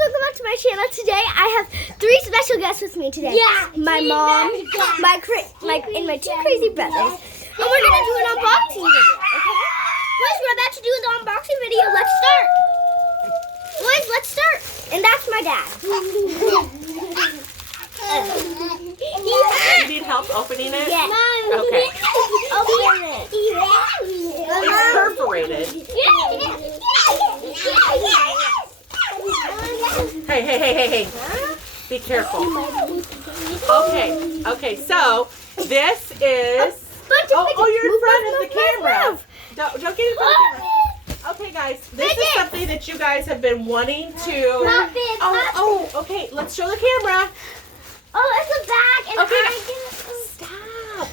welcome back to my channel. Today I have 3 special guests with me today. Yeah, my mom, my two crazy brothers. And we're gonna do an unboxing video, okay? Boys, we're about to do the unboxing video. Let's start. Boys, let's start. And that's my dad. You need help opening it? Yes. Okay. Open it. It's perforated. Hey. Be careful. Okay, so this is... Oh, you're in front of the camera. Don't get in front of the camera. Okay, guys, this is something that you guys have been wanting to... Oh, okay, let's show the camera. Oh, it's a bag. And Okay, stop.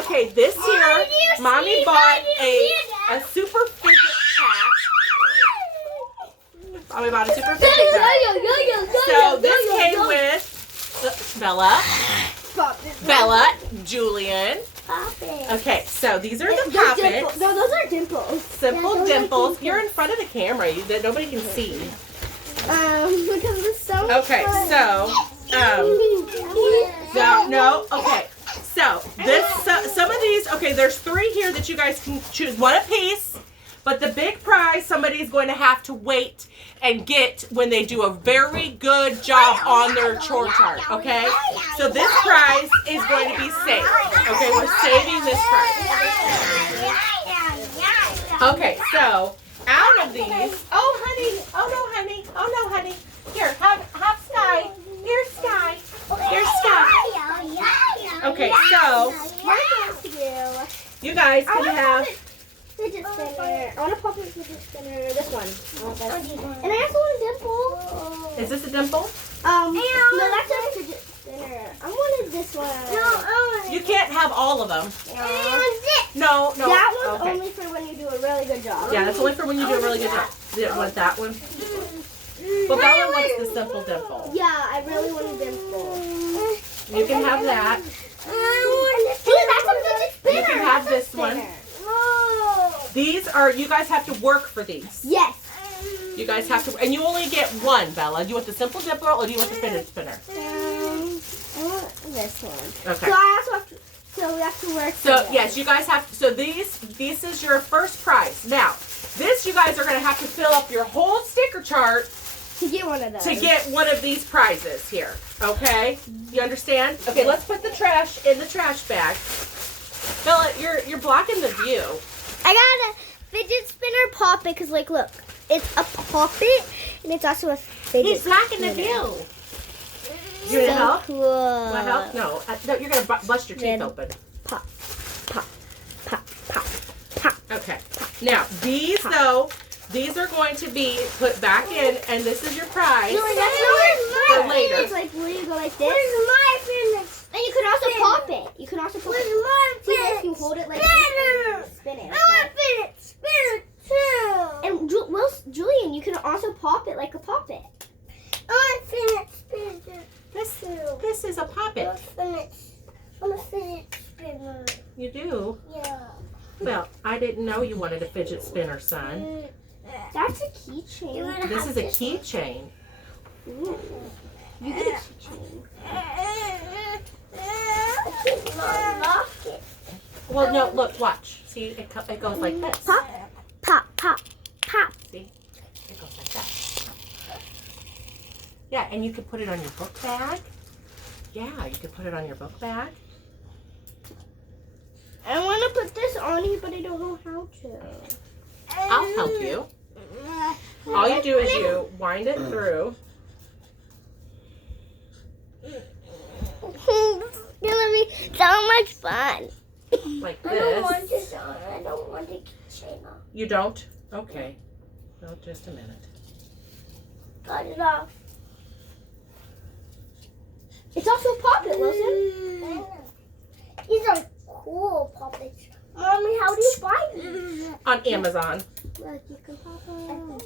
Okay, this here, Mommy bought a super fidget pack. Mommy bought a super fidget pack. So this came with Bella, Julian. Okay, so these are the poppets. No, those are dimples. Simple dimples. You're in front of the camera that nobody can see. Because it's so Okay, so okay. So some of these, okay, there's 3 here that you guys can choose one apiece, but the big prize somebody's going to have to wait and get when they do a very good job on their chore chart, okay? So this prize is going to be saved. Okay, we're saving this prize. Okay, so out of these, oh no, honey. Here, have Sky. Here's Sky. Okay, so you guys can have fidget spinner. I want to pop a fidget spinner. This one. And I also want a dimple. Is this a dimple? No, that's a fidget spinner. I wanted this one. You can't have all of them. No. That one's only for when you do a really good job. Yeah, that's only for when you do a really good job. You didn't want that one? Well, that one wants the simple dimple. Yeah, I really want a dimple. You can have that. That's a fidget spinner. You can have this one. These are, you guys have to work for these. Yes. You guys have to, and you only get one, Bella. Do you want the simple dimple or do you want the fidget spinner? I want this one. Okay. So I also have to, so we have to work. So yes, you guys have to, so this is your first prize. Now, this you guys are going to have to fill up your whole sticker chart to get one of those. to get one of these prizes here. Okay? You understand? Okay, let's put the trash in the trash bag. Bella, you're blocking the view. I got a fidget spinner pop it because, like, look, it's a poppet and it's also a fidget. He's blocking the view. You need help? Cool. Want help? No, you're going to bust your teeth open. Pop. Okay. Now, these, though, these are going to be put back in, and this is your prize for later. It's like, where you go like this. Where's my fidget? And you can also pop it. You can also pop it. See, if you hold it like this, spin it. I want fidget spinner too. And Julian, you can also pop it like a poppet. I want fidget spinner. This is a poppet. I'm a fidget spinner. You do? Yeah. Well, I didn't know you wanted a fidget spinner, son. That's a keychain. This is a keychain. You get a keychain. Well, no, look, watch. See, it goes like this. Pop. See? It goes like that. Yeah, and you could put it on your book bag. Yeah, you could put it on your book bag. I want to put this on you, but I don't know how to. I'll help you. All you do is you wind it through. It's gonna be so much fun. Like I don't this. want the keychain off. You don't? Okay. Well, just a minute. Cut it off. It's also a poppet, Wilson. These are cool poppets. Mommy, how do you buy these? On Amazon. Look, you can pop them.